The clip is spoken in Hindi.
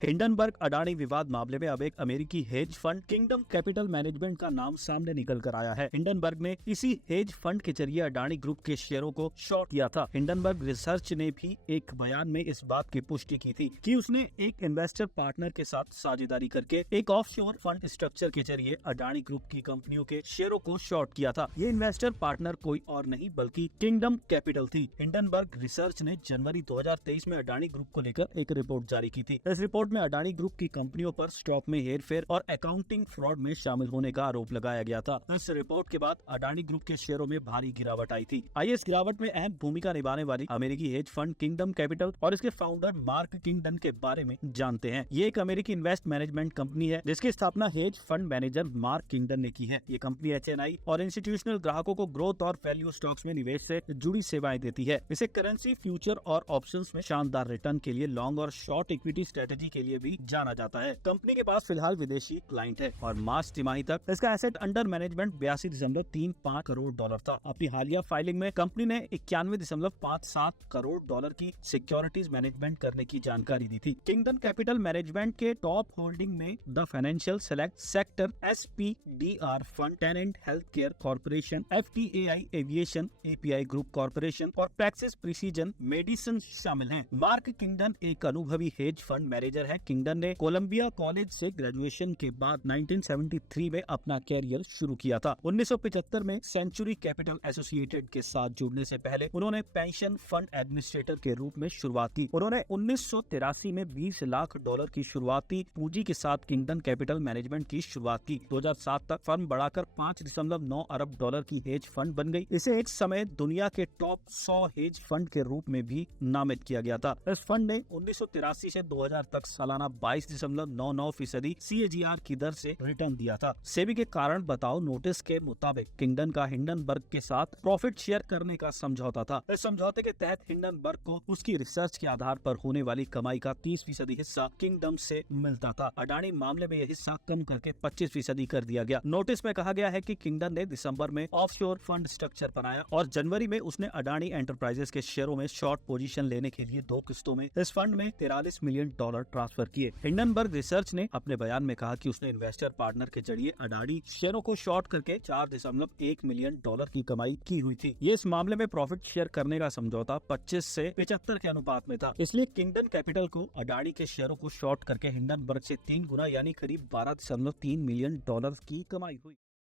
हिंडनबर्ग अडानी विवाद मामले में अब एक अमेरिकी hedge fund kingdom Capital management का नाम सामने निकल कर आया है। हिंडनबर्ग ने इसी हेज फंड के जरिए अडानी ग्रुप के शेयरों को शॉर्ट किया था। हिंडनबर्ग रिसर्च ने भी एक बयान में इस बात की पुष्टि की थी कि उसने एक इन्वेस्टर पार्टनर के साथ साझेदारी करके एक ऑफशोर फंड स्ट्रक्चर के जरिए अडानी ग्रुप की कंपनियों के शेयरों को शॉर्ट किया था। ये इन्वेस्टर पार्टनर कोई और नहीं बल्कि किंगडम कैपिटल थी। हिंडनबर्ग रिसर्च ने जनवरी 2023 में अडानी ग्रुप को लेकर एक रिपोर्ट जारी की थी। इस रिपोर्ट में अडानी ग्रुप की कंपनियों पर स्टॉक में हेरफेर और अकाउंटिंग फ्रॉड में शामिल होने का आरोप लगाया गया था। इस रिपोर्ट के बाद अडानी ग्रुप के शेयरों में भारी गिरावट आई थी। आइए इस गिरावट में अहम भूमिका निभाने वाली अमेरिकी हेज फंड किंगडम कैपिटल और इसके फाउंडर मार्क किंगडन के बारे में जानते हैं। ये एक अमेरिकी इन्वेस्ट मैनेजमेंट कंपनी है जिसकी स्थापना hedge fund manager mark Kingdon ने की है। ये कंपनी HNI और इंस्टीट्यूशनल ग्राहकों को ग्रोथ और वैल्यू स्टॉक्स में निवेश से जुड़ी सेवाएं देती है। इसे करेंसी, फ्यूचर और ऑप्शंस में शानदार रिटर्न के लिए लॉन्ग और शॉर्ट इक्विटी स्ट्रेटेजी के लिए भी जाना जाता है। कंपनी के पास फिलहाल विदेशी क्लाइंट है और मार्च तिमाही तक इसका asset under management 82.35 crore dollar था। अपनी हालिया फाइलिंग में कंपनी ने 91.57 करोड़ डॉलर की सिक्योरिटीज मैनेजमेंट करने की जानकारी दी थी। किंगडम कैपिटल मैनेजमेंट के टॉप होल्डिंग में the financial select sector, SPDR fund, Tenet Health Care Corporation, FTAI Aviation, API Group Corporation और प्रैक्सिस प्रिसीजन मेडिसिन शामिल हैं। मार्क किंगडन एक अनुभवी हेज फंड मैनेजर है। किंगडन ने कोलंबिया कॉलेज से ग्रेजुएशन के बाद 1973 में अपना कैरियर शुरू किया था। 1975 में सेंचुरी कैपिटल एसोसिएटेड के साथ जुड़ने से पहले उन्होंने पेंशन फंड एडमिनिस्ट्रेटर के रूप में शुरुआत की। उन्होंने 1983 में $20 लाख की शुरुआती पूंजी के साथ किंगडम कैपिटल मैनेजमेंट की शुरुआत की। 2007 तक फर्म बढ़ाकर $5.9 अरब की हेज फंड बन गई। इसे एक समय दुनिया के टॉप 100 हेज फंड के रूप में भी नामित किया गया था। इस फंड ने 1983 से 2000 तक सालाना 22.99% CAGR की दर से रिटर्न दिया था। सेबी के कारण बताओ नोटिस के मुताबिक किंगडन का हिंडनबर्ग के साथ प्रॉफिट शेयर करने का समझौता था। इस समझौते के तहत हिंडनबर्ग को उसकी रिसर्च के आधार पर होने वाली कमाई का 30% हिस्सा किंगडम से मिलता था। अडानी मामले में यह हिस्सा कम करके 25% कर दिया गया। नोटिस में कहा गया है कि किंगडम ने दिसंबर में ऑफशोर फंड स्ट्रक्चर बनाया और जनवरी में उसने अडानी एंटरप्राइजेस के शेयरों में शॉर्ट पोजीशन लेने के लिए 2 किस्तों में इस फंड में $43 मिलियन ट्रांसफर किए। हिंडनबर्ग रिसर्च ने अपने बयान में कहा कि उसने इन्वेस्टर पार्टनर के जरिए अडानी शेयरों को शॉर्ट करके $4.1 मिलियन की कमाई की हुई थी। ये इस मामले में प्रॉफिट शेयर करने का समझौता 25 से 75 के अनुपात में था। इसलिए किंगडम कैपिटल को अडानी के शेयरों को शॉर्ट करके हिंडनबर्ग से 3 गुना यानी करीब $12.3 मिलियन की कमाई हुई।